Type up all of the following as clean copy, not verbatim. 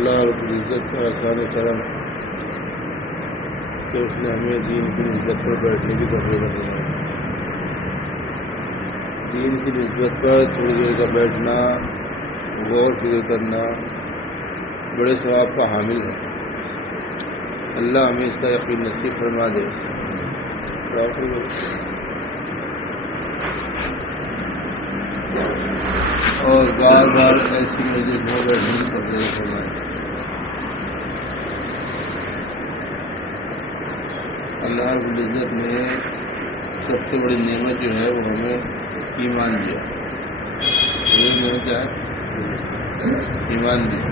اللہ رب العزت کا احسان کرم کہ اس نے ہمیں دین کی نسبت پر بیٹھنے کی توفیق دی ہے۔ دین کی نسبت پر تھوڑی دیر کا بیٹھنا، غور فکر کرنا بڑے ثواب کا حامل ہے۔ اللہ ہمیں اس کا یقین نصیب فرما دے۔ اور بار بار ایسی مجلس میں بیٹھنے کی توفیق فرمائے۔ اللہ رب العزت نے سب سے بڑی نعمت جو ہے وہ ہمیں ایمان دیا۔ یہ نعمت کیا ہے؟ ایمان دیا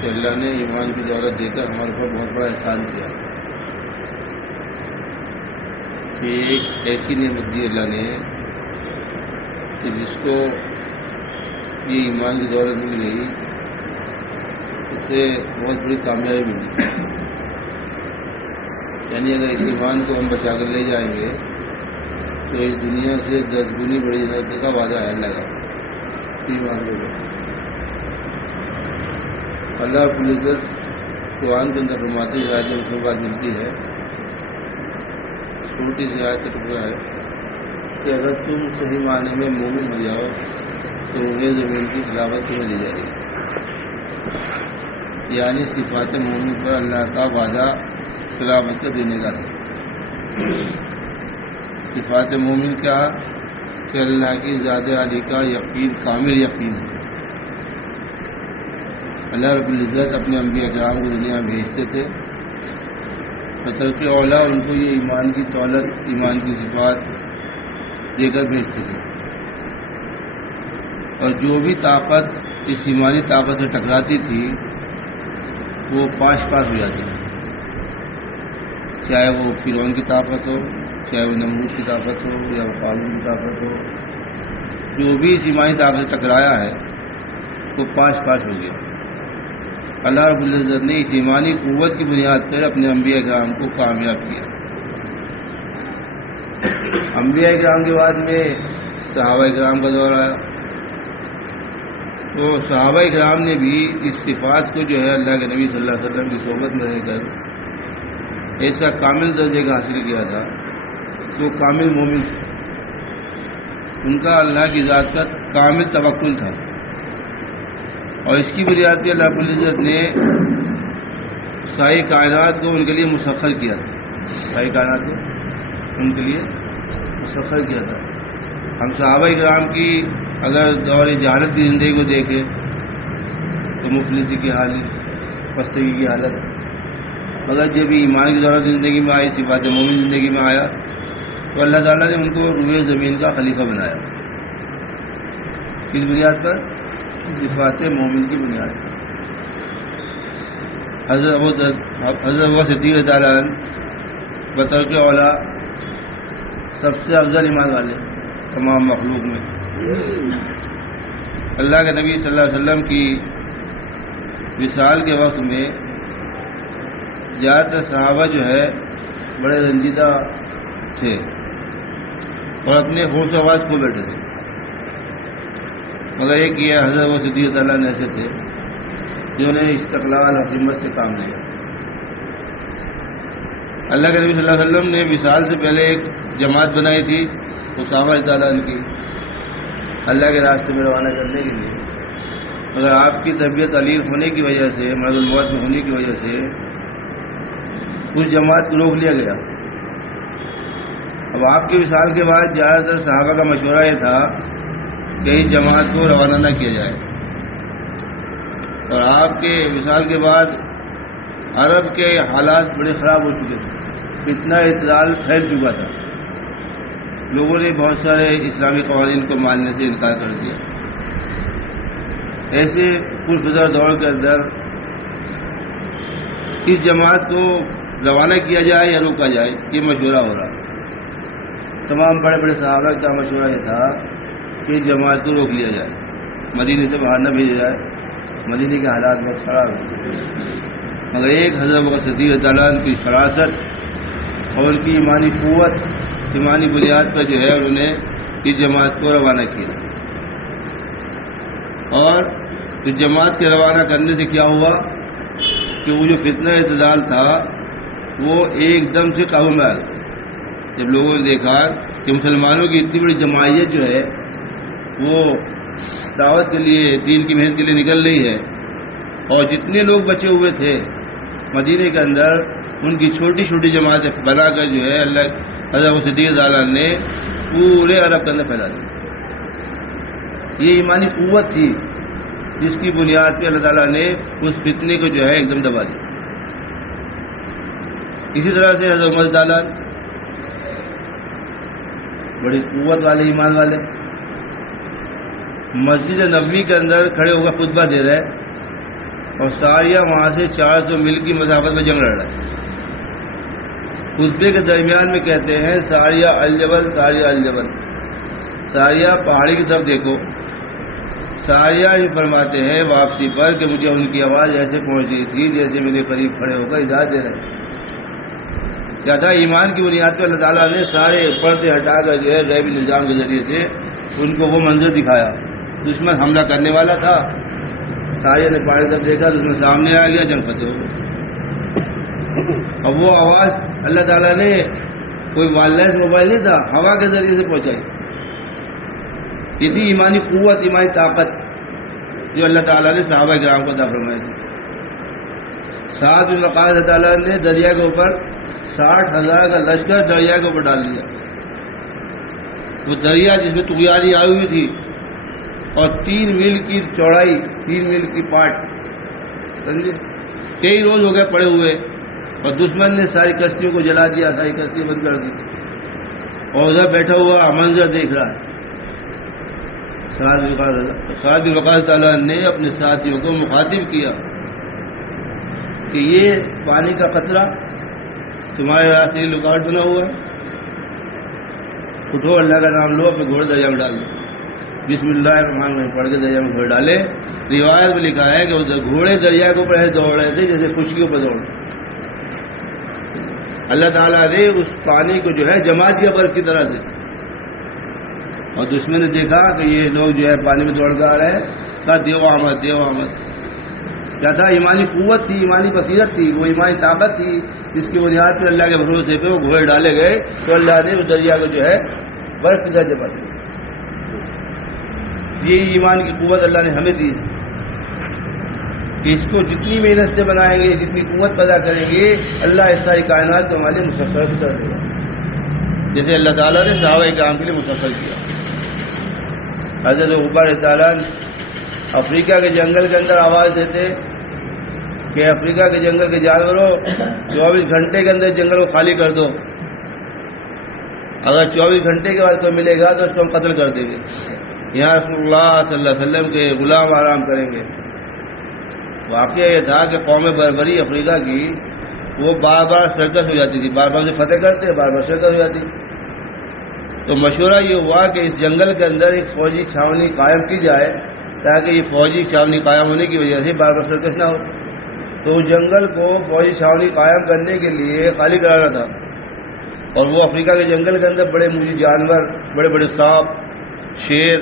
کہ اللہ نے ایمان کی دولت دے کر ہمارے پر بہت بڑا احسان کیا کہ ایک ایسی نعمت دی اللہ نے کہ جس کو یہ ایمان کی دولت مل گئی اسے بہت بڑی کامیابی ملی۔ یعنی اگر اس ایمان کو ہم بچا کر لے جائیں گے تو اس دنیا سے 10 گنی بڑی جنت کا وعدہ ہے اللہ کا۔ ایمان کو اللہ رب العزت قرآن کے اندر فرماتے ہیں، آج اس میں بات ملتی ہے، چھوٹی سی آیت کا ٹکڑا ہے کہ اگر تم صحیح معنی میں مومن ہو جاؤ تو انہیں زمین کی خلافت تمہیں دی جائے گی۔ یعنی صفات مومن پر اللہ کا وعدہ خلافت کا دینے کا تھا۔ صفات مومن کیا کہ اللہ کی ذات عالی کا یقین، کامل یقین ہے۔ اللہ رب العزت اپنے انبیاء کرام کو دنیا میں بھیجتے تھے، بطرق اولا ان کو یہ ایمان کی دولت، ایمان کی صفات دے کر بھیجتے تھے، اور جو بھی طاقت اس ایمانی طاقت سے ٹکراتی تھی وہ پاش پاش ہو جاتی تھی، چاہے وہ فرعون کی طاقت ہو، چاہے وہ نمرود کی طاقت ہو، یا وہ قارون کی طاقت ہو، جو بھی اس ایمانی طاقت سے ٹکرایا ہے وہ پاش پاش ہو گیا۔ اللہ رب العزت نے اس ایمانی قوت کی بنیاد پر اپنے انبیاء کرام کو کامیاب کیا۔ انبیاء کرام کے بعد میں صحابہ کرام کا دور آیا، تو صحابہ کرام نے بھی اس صفات کو جو ہے اللہ کے نبی صلی اللہ علیہ وسلم کی صحبت میں رہ کر ایسا کامل درجے کا حاصل کیا تھا تو کامل مومن تھے، ان کا اللہ کی ذات پر کامل توکل تھا، اور اس کی بنیاد پہ اللہ رب العزت نے ساری کائنات کو ان کے لیے مسخر کیا تھا۔ ساری کائنات کو ان کے لیے مسخر کیا تھا۔ ہم صحابہ کرام کی اگر دور جہالت کی زندگی کو دیکھیں تو مفلسی کی حالت، پستگی کی حالت، مگر جب ایمان کی دولت زندگی میں آئی، صفات مومن زندگی میں آیا تو اللہ تعالیٰ نے ان کو روئے زمین کا خلیفہ بنایا۔ کس بنیاد پر؟ صفات مومن کی بنیاد۔ حضرت ابو صدیق تعالیٰ عنہ بطور کے اولا سب سے افضل ایمان والے تمام مخلوق میں، اللہ کے نبی صلی اللہ علیہ وسلم کی وصال کے وقت میں زیادہ تر صحابہ جو ہے بڑے رنجیدہ تھے اور اپنے ہوش و آواز کھو بیٹھے تھے، مگر ایک یہ حضرت ابو صدیق تعالیٰ عنہ ایسے تھے جنہوں نے استقلال اور ہمت سے کام لیا۔ اللہ کے نبی صلی اللہ علیہ وسلم نے وصال سے پہلے ایک جماعت بنائی تھی اسامہ تعالیٰ عنہ کی، اللہ کے راستے میں روانہ کرنے کے لیے، مگر آپ کی طبیعت علیل ہونے کی وجہ سے، مرض الموت میں ہونے کی وجہ سے اس جماعت کو روک لیا گیا۔ اب آپ کے وصال کے بعد زیادہ تر صحابہ کا مشورہ یہ تھا کہ اس جماعت کو روانہ نہ کیا جائے، اور آپ کے وصال کے بعد عرب کے حالات بڑے خراب ہو چکے تھے، اتنا اعتدال پھیل چکا تھا، لوگوں نے بہت سارے اسلامی قوانین کو ماننے سے انکار کر دیا۔ ایسے پرفزا دور کے اندر اس جماعت کو روانہ کیا جائے یا روکا جائے، یہ مشورہ ہو رہا۔ تمام بڑے بڑے صحابہ کا مشورہ یہ تھا کہ اس جماعت کو روک لیا جائے، مدینے سے باہر نہ بھیجا جائے، مدینے کے حالات بہت خراب ہیں۔ مگر ایک حضرت ابو صدیق تعالیٰ عنہ کی شراست اور ان کی ایمانی قوت، ایمانی بنیاد پر جو ہے انہوں نے اس جماعت کو روانہ کیا، اور تو جماعت کے روانہ کرنے سے کیا ہوا کہ وہ جو فتنہ اعتزال تھا وہ ایک دم سے قابو میں آ گیا. جب لوگوں نے دیکھا کہ مسلمانوں کی اتنی بڑی جماعیت جو ہے وہ دعوت کے لیے، دین کی محنت کے لیے نکل رہی ہے، اور جتنے لوگ بچے ہوئے تھے مدینے کے اندر ان کی چھوٹی چھوٹی جماعتیں بنا کر جو ہے اللہ حضرت صدیق ضالان نے پورے عرب کے اندر پھیلا دی. یہ ایمانی قوت تھی جس کی بنیاد پہ اللہ تعالیٰ نے اس فتنے کو جو ہے ایک دم دبا دیا. اسی طرح سے حضرت عمر ضالان بڑی قوت والے ایمان والے مسجد نبوی کے اندر کھڑے ہو کر خطبہ دے رہے اور ساریہ وہاں سے 400 میل کی مسافت میں جنگ لڑ رہا ہے. خطبے کے درمیان میں کہتے ہیں ساریہ الجبل، ساریہ الجبل، ساریہ پہاڑی کی طرف دیکھو. ساریہ ہی فرماتے ہیں واپسی پر کہ مجھے ان کی آواز ایسے پہنچ رہی تھی جیسے میرے قریب کھڑے ہو کر اجازت دے رہے. کیا تھا؟ ایمان کی بنیاد پہ اللہ تعالیٰ نے سارے پردے ہٹا کر جو ہے غیبی نظام کے ذریعے سے ان کو وہ منظر دکھایا. دشمن حملہ کرنے والا تھا، ساریہ نے پہاڑی طرف دیکھا، دشمن سامنے آ گیا، جنگ فتح ہو گئی. اب وہ آواز اللہ تعالیٰ نے کوئی وائرلیس موبائل نہیں تھا، ہوا کے ذریعے سے پہنچائی. یہ تھی ایمانی قوت، ایمانی طاقت جو اللہ تعالیٰ نے صحابہ کرام کو عطا فرمائی تھی. سعد بن وقاص اللہ تعالیٰ نے دریا کے اوپر 60,000 کا لشکر دریا کے اوپر ڈال دیا. وہ دریا جس میں طغیانی آئی ہوئی تھی اور 3 میل کی چوڑائی، 3 میل کی پاٹ، سمجھے، کئی روز ہو گئے پڑے ہوئے، اور دشمن نے ساری کشتیوں کو جلا دیا، ساری کشتیاں بند کر دی، اور ادھر بیٹھا ہوا منظر دیکھ رہا ہے. سعد بن وقاص تعالیٰ نے اپنے ساتھیوں کو مخاطب کیا کہ یہ پانی کا قطرہ تمہارے راستے کی رکاوٹ بنا ہوا ہے، اٹھو اللہ کا نام لو، اپنے گھوڑے دریا میں ڈال دو. بسم اللہ الرحمن الرحیم پڑھ کے دریا میں گھوڑے ڈالے. روایت میں لکھا ہے کہ گھوڑے دریا کے اوپر ایسے دوڑ رہے تھے جیسے خشکی کے اوپر دوڑ. اللہ تعالیٰ نے اس پانی کو جو ہے جما دیا برف کی طرح سے، اور دشمن نے دیکھا کہ یہ لوگ جو ہے پانی میں دوڑ کر آ رہے ہیں، کہا دیو آمد، دیو آمد. کیا تھا؟ ایمانی قوت تھی، ایمانی بصیرت تھی، وہ ایمانی طاقت تھی جس کی بنیاد پہ اللہ کے بھروسے پہ وہ گھوڑے ڈالے گئے تو اللہ نے اس دریا کو جو ہے برف کی طرح جما دیا. یہ ایمان کی قوت اللہ نے ہمیں دی کہ اس کو جتنی محنت سے بنائیں گے، جتنی قوت پیدا کریں گے، اللہ اس ساری کائنات کو ہمارے لیے مسخر کر دے گا، جیسے اللہ تعالیٰ نے صحابہ کرام کے لیے مسخر کیا. حضرت عمر تعالیٰ افریقہ کے جنگل کے اندر آواز دیتے کہ افریقہ کے جنگل کے جانوروں 24 گھنٹے کے اندر جنگل کو خالی کر دو، اگر 24 گھنٹے کے بعد کوئی ملے گا تو اس کو ہم قتل کر دیں گے. یہاں رسول اللہ صلی اللہ علیہ وسلم کے غلام آرام کریں گے. واقعہ یہ تھا کہ قوم بربری افریقہ کی وہ بار بار سرکس ہو جاتی تھی، بار بار اسے فتح کرتے، بار بار سرکس ہو جاتی. تو مشورہ یہ ہوا کہ اس جنگل کے اندر ایک فوجی چھاونی قائم کی جائے تاکہ یہ فوجی چھاونی قائم ہونے کی وجہ سے بار بار سرکس نہ ہو. تو اس جنگل کو فوجی چھاونی قائم کرنے کے لیے خالی کرانا تھا، اور وہ افریقہ کے جنگل کے اندر بڑے موجی جانور، بڑے بڑے سانپ، شیر،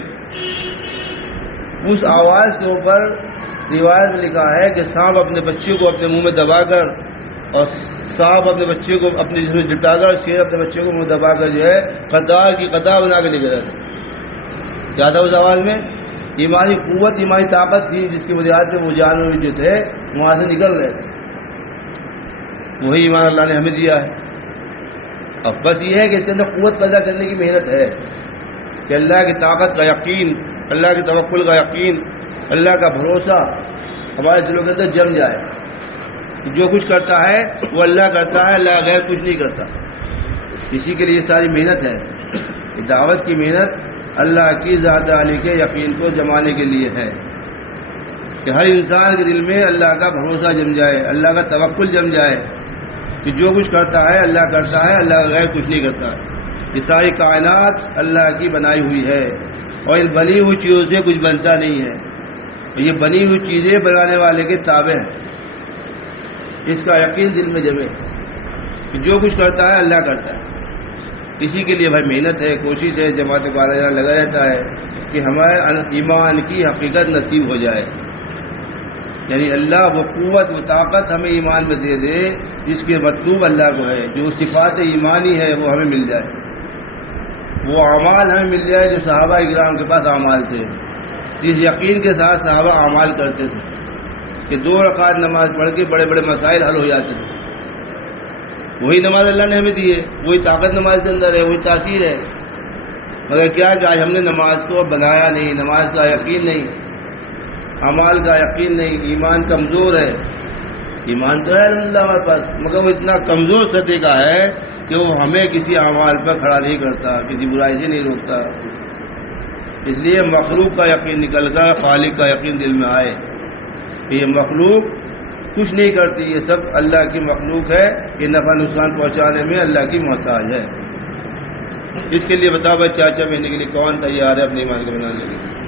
اس آواز کے اوپر روایت میں لکھا ہے کہ سانپ اپنے بچے کو اپنے منہ میں دبا کر، اور سانپ اپنے بچے کو اپنے جسم میں لپٹا کر، شیر اپنے بچے کو منہ دبا کر جو ہے قطار کی قطار بنا کے لے گیا تھا. کیا تھا اس آواز میں؟ ایمانی قوت، ایمانی طاقت تھی جس کی بنیاد پہ وہ جانور جو تھے وہاں سے نکل رہے تھے. وہی ایمان اللہ نے ہمیں دیا ہے. اب بس یہ ہے کہ اس کے اندر قوت پیدا کرنے کی محنت ہے کہ اللہ کی طاقت کا یقین، اللہ کے توکل کا یقین، اللہ کا بھروسہ ہمارے دلوں کے اندر جم جائے. جو کچھ کرتا ہے وہ اللہ کرتا ہے، اللہ غیر کچھ نہیں کرتا. اسی کے لیے یہ ساری محنت ہے. دعوت کی محنت اللہ کی ذات عالی کے یقین کو جمانے کے لیے ہے کہ ہر انسان کے دل میں اللہ کا بھروسہ جم جائے، اللہ کا توکل جم جائے کہ جو کچھ کرتا ہے اللہ کرتا ہے، اللہ غیر کچھ نہیں کرتا. یہ ساری کائنات اللہ کی بنائی ہوئی ہے، اور ان بنی ہوئی چیزوں سے کچھ بنتا نہیں ہے. یہ بنی ہوئی چیزیں بنانے والے کے تابع ہیں. اس کا یقین دل میں جمے کہ جو کچھ کرتا ہے اللہ کرتا ہے. اسی کے لیے بھائی محنت ہے، کوشش ہے، جماعت کو لگا رہتا ہے کہ ہمارے ایمان کی حقیقت نصیب ہو جائے. یعنی اللہ وہ قوت وہ طاقت ہمیں ایمان میں دے دے جس کے مطلوب اللہ کو ہے، جو صفات ایمانی ہے وہ ہمیں مل جائے، وہ اعمال ہمیں مل جائے جو صحابہ کرام کے پاس اعمال تھے، جس یقین کے ساتھ صحابہ اعمال کرتے تھے کہ 2 رکعت نماز پڑھ کے بڑے بڑے مسائل حل ہو جاتے تھے۔ وہی نماز اللہ نے ہمیں دی ہے، وہی طاقت نماز کے اندر ہے، وہی تاثیر ہے، مگر کیا کہ آج ہم نے نماز کو بنایا نہیں، نماز کا یقین نہیں، اعمال کا یقین نہیں، ایمان کمزور ہے۔ ایمان تو ہے الحمدللہ ہمارے پاس، مگر وہ اتنا کمزور سطح کا ہے کہ وہ ہمیں کسی اعمال پر کھڑا نہیں کرتا، کسی برائی سے نہیں روکتا۔ اس لیے مخلوق کا یقین نکل کر خالق کا یقین دل میں آئے کہ یہ مخلوق کچھ نہیں کرتی، یہ سب اللہ کی مخلوق ہے، یہ نفع نقصان پہنچانے میں اللہ کی محتاج ہے۔ اس کے لیے بتاؤ بھائی 4 مہینے کے لیے کون تیار ہے اپنے ایمان کو بنانے کے لیے؟